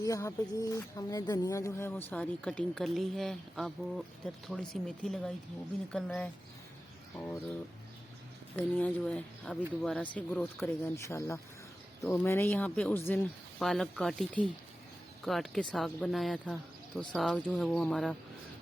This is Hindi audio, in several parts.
यहाँ पे जी हमने धनिया जो है वो सारी कटिंग कर ली है। अब वो इधर थोड़ी सी मेथी लगाई थी वो भी निकल रहा है, और धनिया जो है अभी दोबारा से ग्रोथ करेगा इंशाल्लाह। तो मैंने यहाँ पे उस दिन पालक काटी थी, काट के साग बनाया था। तो साग जो है वो हमारा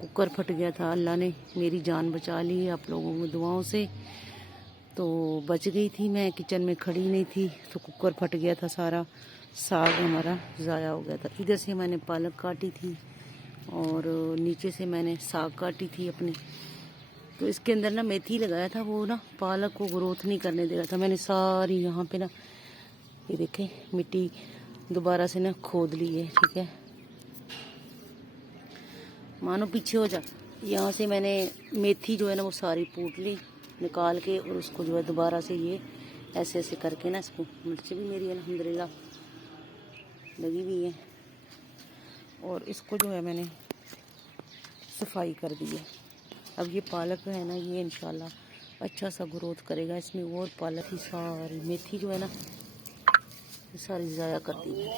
कुकर फट गया था। अल्लाह ने मेरी जान बचा ली है आप लोगों की दुआओं से, तो बच गई थी। मैं किचन में खड़ी नहीं थी तो कुकर फट गया था, सारा साग हमारा ज़ाया हो गया था। इधर से मैंने पालक काटी थी और नीचे से मैंने साग काटी थी अपने। तो इसके अंदर ना मेथी लगाया था, वो ना पालक को ग्रोथ नहीं करने दे रहा था। मैंने सारी यहाँ पे ना ये देखें मिट्टी दोबारा से ना खोद ली है, ठीक है। मानो पीछे हो जा। यहाँ से मैंने मेथी जो है ना वो सारी पूट ली निकाल के, और उसको जो है दोबारा से ये ऐसे ऐसे करके ना, इसको मिर्ची भी मेरी अल्हम्दुलिल्लाह लगी हुई है, और इसको जो है मैंने सफाई कर दी है। अब ये पालक है ना ये इंशाल्लाह अच्छा सा ग्रोथ करेगा इसमें। और पालक की सारी मेथी जो है ना सारी ज़ाया कर दी है।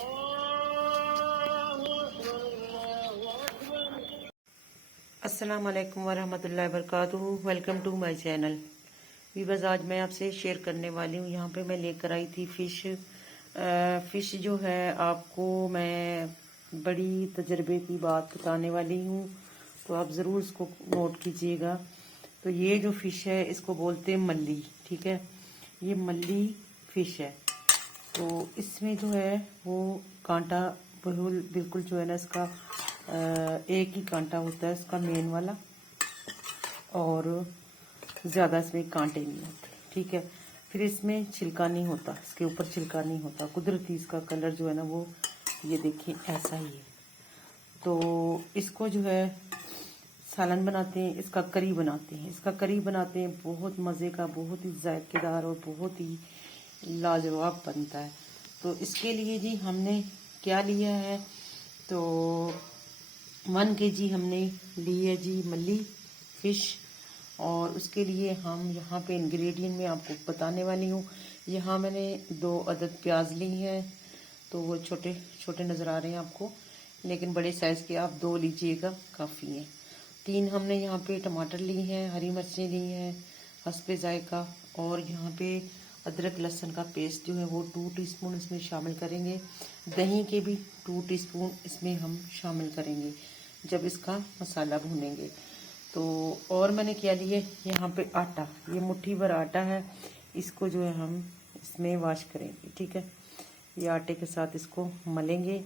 अस्सलाम वालेकुम वरहमतुल्लाहि वबरकातुहू। Welcome to my channel. बस आज मैं आपसे शेयर करने वाली हूँ। यहाँ पे मैं लेकर आई थी फ़िश जो है आपको मैं बड़ी तजर्बे की बात बताने वाली हूँ, तो आप ज़रूर इसको नोट कीजिएगा। तो ये जो फ़िश है इसको बोलते हैं मल्ली, ठीक है। ये मल्ली फ़िश है। तो इसमें जो है वो कांटा बिल्कुल जो है ना इसका एक ही कांटा होता है इसका मेन वाला, और ज़्यादा इसमें कांटे नहीं होते, ठीक है। फिर इसमें छिलका नहीं होता, इसके ऊपर छिलका नहीं होता। कुदरती इसका कलर जो है ना वो ये देखिए ऐसा ही है। तो इसको जो है सालन बनाते हैं, इसका करी बनाते हैं। इसका करी बनाते हैं बहुत मज़े का, बहुत ही जायकेदार और बहुत ही लाजवाब बनता है। तो इसके लिए जी हमने क्या लिया है, तो 1 kg हमने ली है जी मल्ली फ़िश। और उसके लिए हम यहाँ पे इंग्रेडिएंट में आपको बताने वाली हूँ। यहाँ मैंने 2 अदद प्याज ली हैं, तो वो छोटे छोटे नज़र आ रहे हैं आपको, लेकिन बड़े साइज़ के आप 2 लीजिएगा, काफ़ी हैं। 3 हमने यहाँ पे टमाटर ली हैं, हरी मिर्चें ली हैं हस्बे जायका, और यहाँ पे अदरक लहसुन का पेस्ट जो है वो 2 टीस्पून इसमें शामिल करेंगे। दही के भी 2 टीस्पून इसमें हम शामिल करेंगे जब इसका मसाला भूनेंगे। तो और मैंने क्या लिए यहाँ पे आटा, ये मुट्ठी भर आटा है, इसको जो है हम इसमें वॉश करेंगे, ठीक है। ये आटे के साथ इसको मलेंगे।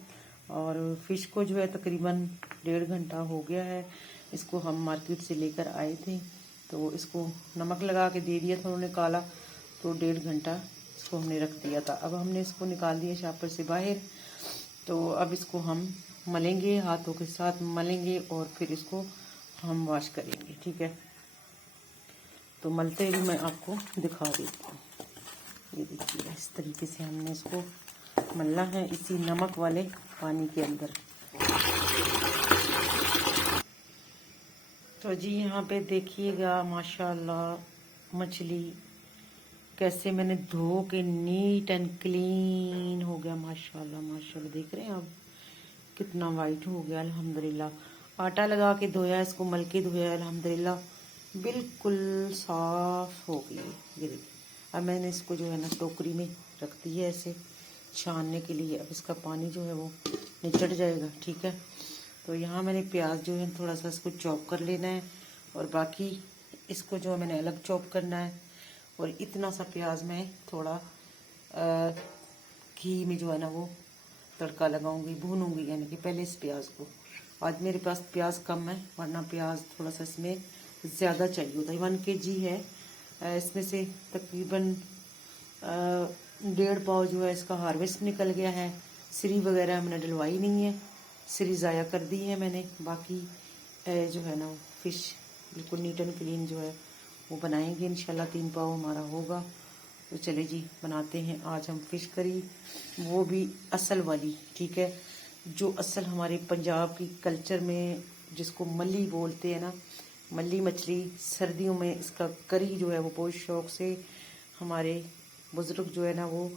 और फ़िश को जो है तकरीबन 1.5 घंटा हो गया है। इसको हम मार्केट से लेकर आए थे, तो इसको नमक लगा के दे दिया था उन्होंने काला, तो 1.5 घंटा इसको हमने रख दिया था। अब हमने इसको निकाल दिया शापर से बाहर। तो अब इसको हम मलेंगे, हाथों के साथ मलेंगे, और फिर इसको हम वॉश करेंगे, ठीक है। तो मलते हुए मैं आपको दिखा देती हूँ। ये देखिए इस तरीके से हमने इसको मलना है, इसी नमक वाले पानी के अंदर। तो जी यहाँ पे देखिएगा माशाल्लाह मछली कैसे मैंने धो के नीट एंड क्लीन हो गया, माशाल्लाह माशाल्लाह। देख रहे हैं आप कितना वाइट हो गया अल्हम्दुलिल्लाह। आटा लगा के धोया, इसको मल के धोया, अल्हम्दुलिल्लाह बिल्कुल साफ हो गई। ये देखिए अब मैंने इसको जो है ना टोकरी में रख दी है ऐसे छानने के लिए। अब इसका पानी जो है वो निचड़ जाएगा, ठीक है। तो यहाँ मैंने प्याज जो है थोड़ा सा इसको चॉप कर लेना है, और बाकी इसको जो है मैंने अलग चॉप करना है। और इतना सा प्याज मैं थोड़ा घी में जो है ना वो तड़का लगाऊंगी, भूनूंगी, यानी कि पहले इस प्याज को। आज मेरे पास प्याज कम है, वरना प्याज थोड़ा सा इसमें ज़्यादा चाहिए होता है। 1 kg है, इसमें से तकरीबन 1.5 पाव जो है इसका हार्वेस्ट निकल गया है। सिरी वगैरह मैंने डलवाई नहीं है, सिरी ज़ाया कर दी है मैंने। बाकी जो है ना फ़िश बिल्कुल नीट एंड क्लीन जो है वो बनाएंगे इंशाल्लाह। 3 पाव हमारा होगा। तो चले जी बनाते हैं आज हम फ़िश करी, वो भी असल वाली, ठीक है। जो असल हमारे पंजाब की कल्चर में जिसको मल्ली बोलते हैं ना, मल्ली मछली, सर्दियों में इसका करी जो है वो बहुत शौक से हमारे बुज़ुर्ग जो है ना वो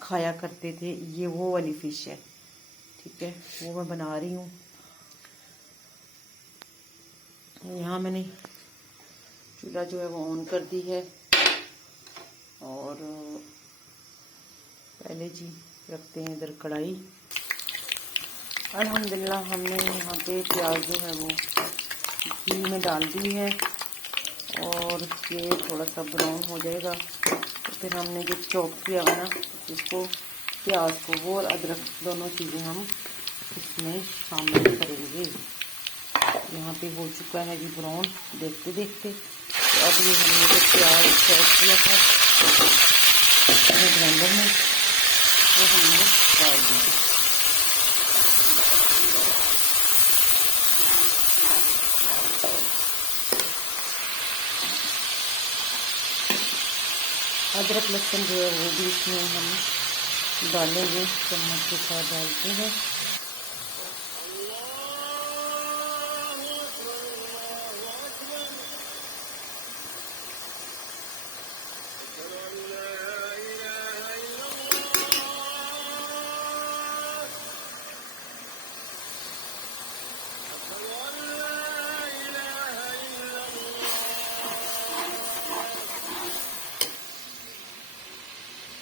खाया करते थे। ये वो वाली फ़िश है, ठीक है, वो मैं बना रही हूँ। यहाँ मैंने चूल्हा जो है वो ऑन कर दी है और पहले जी रखते हैं इधर कढ़ाई। अल्हम्दुलिल्लाह हमने यहाँ पे प्याज जो है वो घी में डाल दी है और ये थोड़ा सा ब्राउन हो जाएगा तो फिर हमने जो चॉप किया है ना इसको, प्याज को वो और अदरक दोनों चीज़ें हम इसमें शामिल करेंगे। यहाँ पे हो चुका है जी ब्राउन देखते देखते। तो अब ये हमने जो प्याज चॉप किया था ब्लेंडर में वो हमने डाल दिया। अदरक लहसुन जो है वो भी इसमें हम डालेंगे, चम्मच के साथ डालते हैं।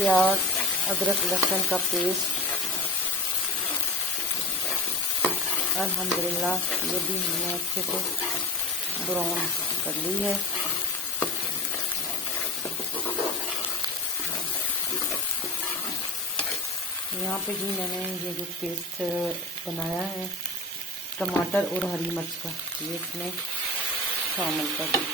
प्याज अदरक लहसुन का पेस्ट अल्हम्दुलिल्लाह ये भी हमने अच्छे से ब्राउन कर ली है। यहाँ पे भी मैंने ये जो पेस्ट बनाया है टमाटर और हरी मिर्च का ये इसमें शामिल कर दी।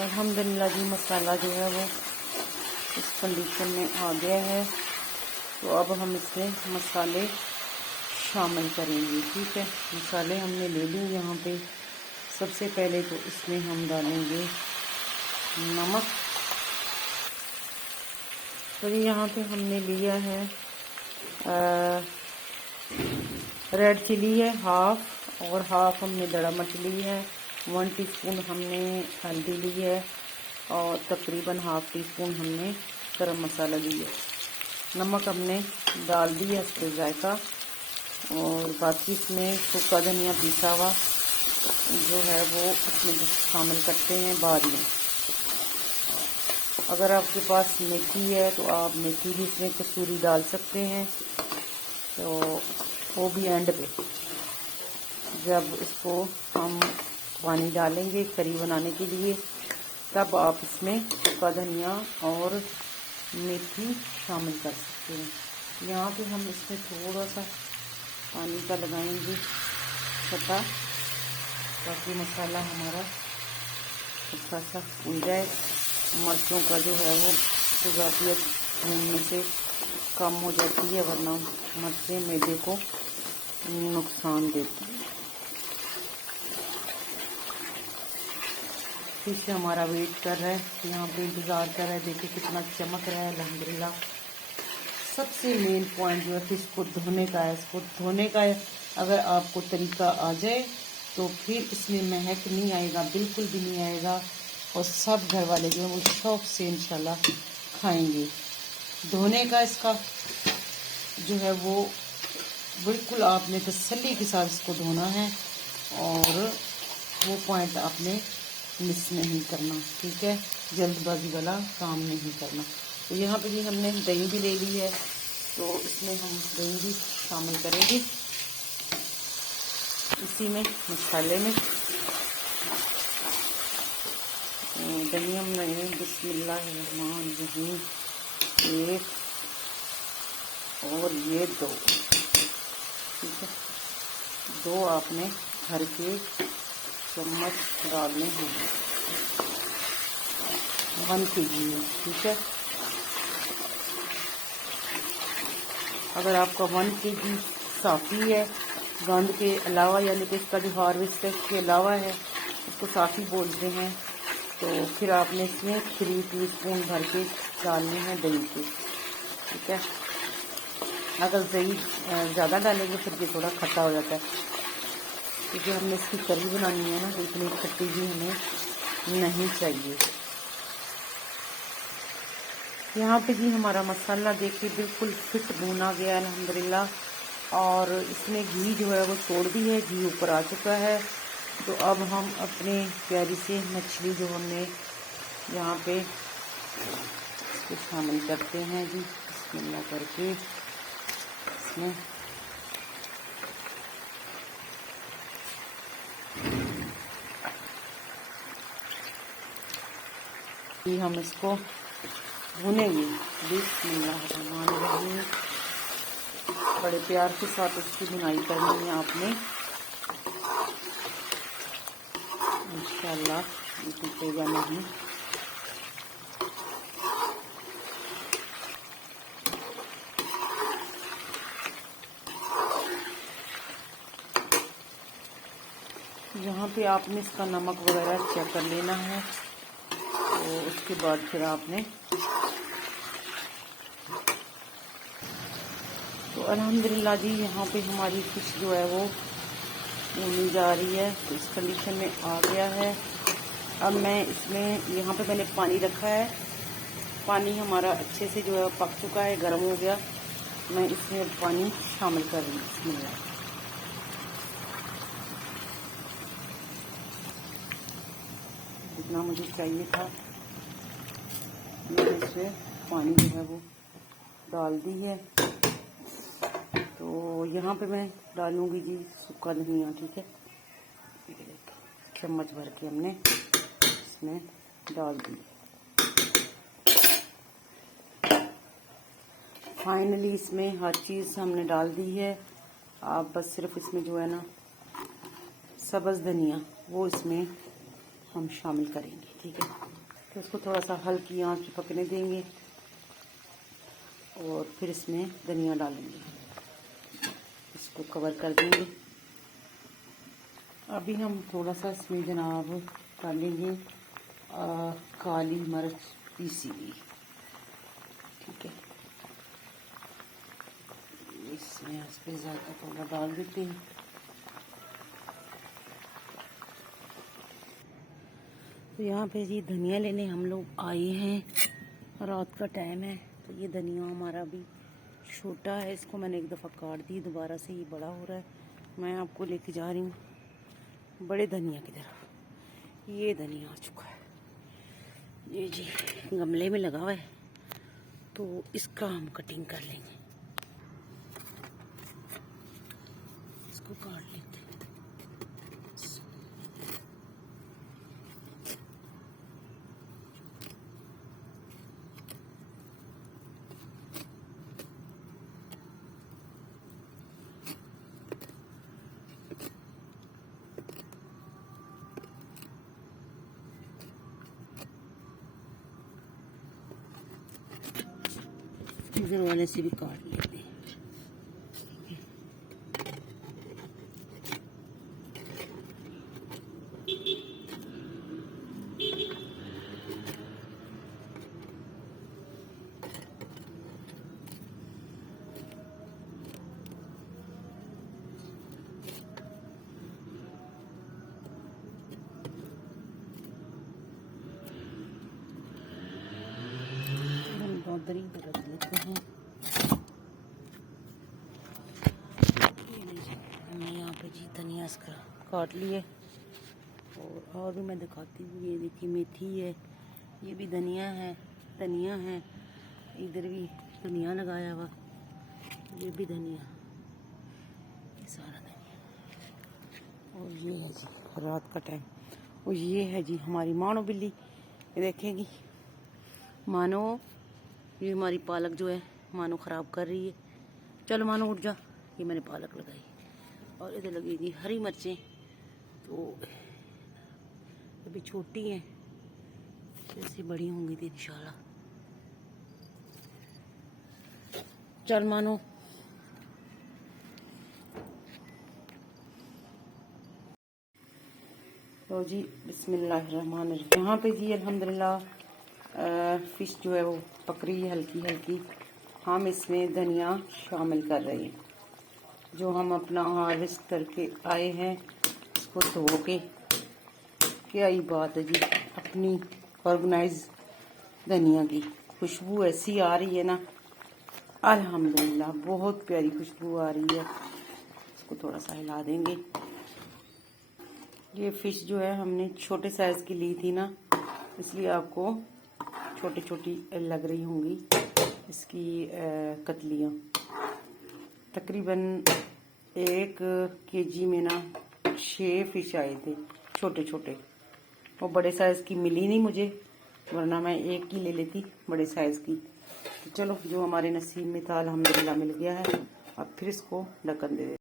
अल्हम्दुलिल्लाह जी मसाला जो है वो इस कंडीशन में आ गया है। तो अब हम इसमें मसाले शामिल करेंगे। ठीक है, मसाले हमने ले लिए यहाँ पे। सबसे पहले तो इसमें हम डालेंगे नमक। तो यहाँ पे हमने लिया है रेड चिली है हाफ, और हाफ हमने दड़ा मिर्च ली है। 1 टीस्पून हमने हल्दी ली है और तकरीबन हाफ टी स्पून हमने गरम मसाला लिया। नमक हमने डाल दिया इस पर जायका, और बाकी इसमें सूखा धनिया पीसा हुआ जो है वो इसमें शामिल करते हैं बाद में। अगर आपके पास मेथी है तो आप मेथी भी इसमें कसूरी डाल सकते हैं, तो वो भी एंड पे जब इसको हम पानी डालेंगे करी बनाने के लिए तब आप इसमें सूखा धनिया और मेथी शामिल कर सकते हैं। यहाँ पे हम इसमें थोड़ा सा पानी का लगाएंगे छटा, ताकि मसाला हमारा अच्छा सा भून जाए। मिर्चों का जो है वो सुजातियत भूनने से कम हो जाती है, वरना मिर्चें मैदे को नुकसान देती हैं। फिश हमारा वेट कर रहा है, यहाँ पे इंतज़ार कर रहा है। देखिए कितना चमक रहा है अल्हम्दुलिल्लाह। सबसे मेन पॉइंट जो है फिश को धोने का है। इसको धोने का अगर आपको तरीका आ जाए तो फिर इसमें महक नहीं आएगा, बिल्कुल भी नहीं आएगा, और सब घर वाले जो है वो शौक से इंशाल्लाह खाएंगे। धोने का इसका जो है वो बिल्कुल आपने तसल्ली के साथ इसको धोना है, और वो पॉइंट आपने मिस नहीं करना, ठीक है, जल्दबाजी वाला काम नहीं करना। तो यहाँ पे भी हमने दही भी ले ली है, तो इसमें हम दही भी शामिल करेंगे इसी में, मसाले में। दही हम लेंगे बिस्मिल्लाहिर्रहमानिर्रहीम, एक और ये दो, ठीक है, दो आपने भर के चम्मच डालने होंगे 1 kg में, ठीक है। अगर आपका 1 kg साफ़ी है गंद के अलावा, यानी कि इसका जो हार्वेस्ट के अलावा है, इसको साफ़ी बोलते हैं, तो फिर आपने इसमें 3 टीस्पून भर के डालने हैं दही के, ठीक है। अगर दही ज़्यादा डालेंगे फिर ये थोड़ा खट्टा हो जाता है, क्योंकि हमने इसकी करी बनानी है ना, तो इतनी खट्टी भी हमें नहीं चाहिए। यहाँ पे जी हमारा मसाला देखिए बिल्कुल फिट भुना गया है अल्हम्दुलिल्लाह, और इसमें घी जो है वो छोड़ दी है, घी ऊपर आ चुका है। तो अब हम अपने प्यारी से मछली जो हमने यहाँ पे इसको शामिल करते हैं जी, बिस्मिल्लाह करके इसमें हम इसको भुनेंगे। बिस्मिल्लाहिर्रहमानिर्रहीम, बड़े प्यार के साथ इसकी बुनाई करनी है आपने, इंशाल्लाह ये टूटेगा नहीं। यहाँ पे आपने इसका नमक वगैरह चेक कर लेना है, तो उसके बाद फिर आपने, तो अल्हम्दुलिल्लाह जी यहाँ पे हमारी फिश जो है वो भुनी जा रही है, तो इस कंडीशन में आ गया है। अब मैं इसमें, यहाँ पे मैंने पानी रखा है, पानी हमारा अच्छे से जो है पक चुका है, गर्म हो गया। मैं इसमें पानी शामिल कर रही हूँ, बिस्मिल्लाह। जितना मुझे चाहिए था मैंने इसमें पानी जो है वो डाल दी है। तो यहाँ पे मैं डालूंगी जी सूखा धनिया, ठीक है, चम्मच भर के हमने इसमें डाल दी। फाइनली इसमें हर चीज़ हमने डाल दी है। आप बस सिर्फ इसमें जो है ना सब्ज़ धनिया वो इसमें हम शामिल करेंगे, ठीक है। तो इसको थोड़ा सा हल्की आंच पे पकने देंगे और फिर इसमें धनिया डालेंगे, इसको कवर कर देंगे। अभी हम थोड़ा सा इसमें जनाब डालेंगे काली मिर्च पीसी हुई, ठीक है। इसमें इस पर ज़्यादा थोड़ा डाल देते हैं। तो यहाँ पे जी धनिया लेने हम लोग आए हैं, रात का टाइम है, तो ये धनिया हमारा भी छोटा है, इसको मैंने एक दफ़ा काट दी, दोबारा से ये बड़ा हो रहा है। मैं आपको लेके जा रही हूँ बड़े धनिया की तरफ। ये धनिया आ चुका है, ये जी गमले में लगा हुआ है, तो इसका हम कटिंग कर लेंगे, इसको काट लेते हैं। इधर वाले से भी काट लेते हैं। दरी पर रख देते हैं। हमने यहाँ पे जी धनिया इसका काट लिए और भी मैं दिखाती हूँ। ये देखिए मेथी है, ये भी धनिया है, इधर भी धनिया लगाया हुआ, ये भी धनिया, ये सारा धनिया। और ये है जी रात का टाइम, और ये है जी हमारी मानो बिल्ली, ये देखेंगी मानो, ये हमारी पालक जो है मानो ख़राब कर रही है। चलो मानो उठ जा, ये मैंने पालक लगाई। और इधर लगी जी हरी मिर्चें, तो अभी छोटी हैं, जैसे बड़ी होंगी तो इंशाल्लाह। चल मानो, तो जी बिस्मिल्लाहिर्रहमानिर्रहीम। यहाँ पे जी अल्हम्दुलिल्लाह फ़िश जो है वो पक रही है हल्की हल्की। हम इसमें धनिया शामिल कर रहे हैं, जो हम अपना हार्वेस्ट करके आए हैं, इसको धो के। क्या ही बात है जी, अपनी ऑर्गेनाइज धनिया की खुशबू ऐसी आ रही है ना, अल्हम्दुलिल्लाह बहुत प्यारी खुशबू आ रही है। इसको थोड़ा सा हिला देंगे। ये फ़िश जो है हमने छोटे साइज़ की ली थी ना, इसलिए आपको छोटी छोटी लग रही होंगी इसकी कतलियाँ। तकरीबन 1 केजी में ना 6 फ़िश आए थे छोटे छोटे। वो बड़े साइज़ की मिली नहीं मुझे, वरना मैं एक ही ले लेती बड़े साइज़ की। तो चलो जो हमारे नसीब में था अल्हम्दुलिल्लाह मिल गया है। अब फिर इसको ढक्कन दे देते।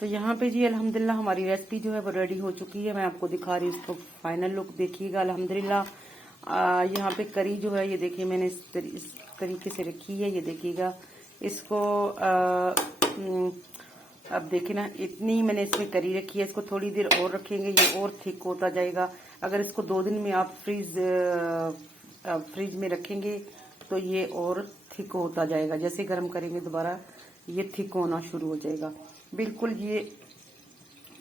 तो यहाँ पे जी अल्हम्दुलिल्लाह हमारी रेसिपी जो है वो रेडी हो चुकी है। मैं आपको दिखा रही हूँ, इसको फाइनल लुक देखिएगा। अल्हम्दुलिल्लाह यहाँ पे करी जो है ये देखिए मैंने इस तरीके से रखी है, ये देखिएगा। इसको अब देखिए ना, इतनी मैंने इसमें करी रखी है। इसको थोड़ी देर और रखेंगे, ये और थिक होता जाएगा। अगर इसको 2 दिन में आप फ्रीज में रखेंगे तो ये और थिक होता जाएगा। जैसे गर्म करेंगे दोबारा ये थिक होना शुरू हो जाएगा। बिल्कुल ये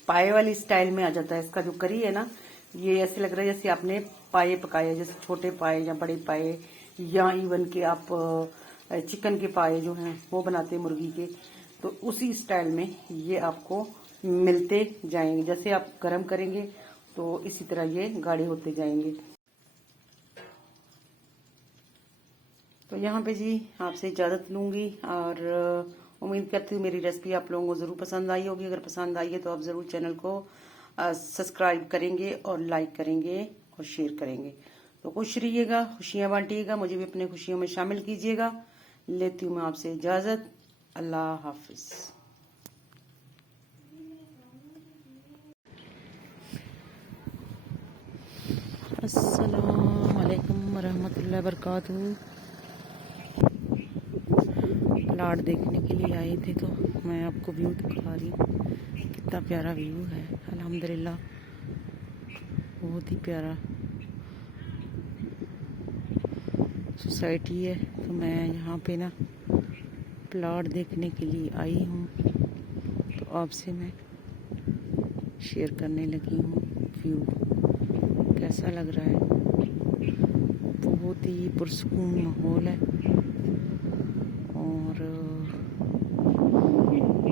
पाए वाली स्टाइल में आ जाता है। इसका जो करी है ना, ये ऐसे लग रहा है जैसे आपने पाए पकाए, जैसे छोटे पाए या बड़े पाए, या इवन के आप चिकन के पाए जो हैं वो बनाते हैं मुर्गी के, तो उसी स्टाइल में ये आपको मिलते जाएंगे। जैसे आप गरम करेंगे तो इसी तरह ये गाढ़े होते जाएंगे। तो यहाँ पे जी आपसे इजाज़त लूँगी, और उम्मीद करती हूँ मेरी रेसिपी आप लोगों को ज़रूर पसंद आई होगी। अगर पसंद आई है तो आप ज़रूर चैनल को सब्सक्राइब करेंगे और लाइक करेंगे और शेयर करेंगे। तो खुश रहिएगा, खुशियाँ बांटिएगा, मुझे भी अपने खुशियों में शामिल कीजिएगा। लेती हूँ मैं आपसे इजाज़त। अल्लाह हाफिज़। अस्सलाम वालेकुम वरहमतुल्लाहि वबरकातुहू। प्लाट देखने के लिए आए थे, तो मैं आपको व्यू दिखा रही हूँ। कितना प्यारा व्यू है अल्हम्दुलिल्लाह, बहुत ही प्यारा सोसाइटी है। तो मैं यहाँ पे ना प्लाट देखने के लिए आई हूँ, तो आपसे मैं शेयर करने लगी हूँ व्यू कैसा लग रहा है। बहुत ही पुरसकून माहौल है, और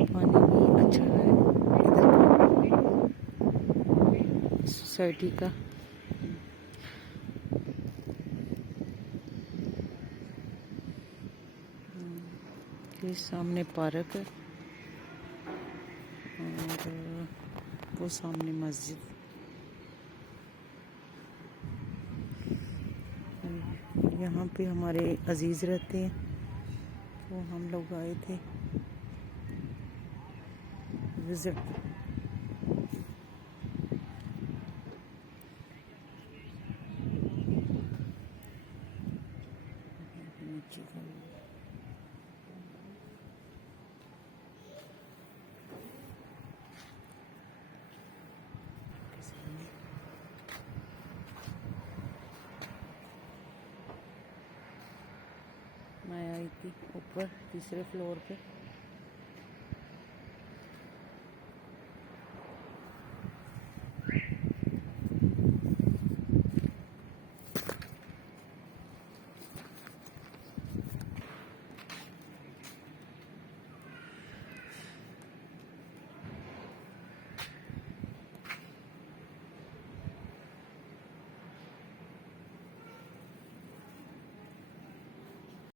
पानी भी अच्छा है इधर का सोसाइटी का। ये सामने पार्क है, और वो सामने मस्जिद। यहाँ पे हमारे अजीज़ रहते हैं, तो हम लोग आए थे विजिट। मैं आई थी ऊपर 3रे फ्लोर पे।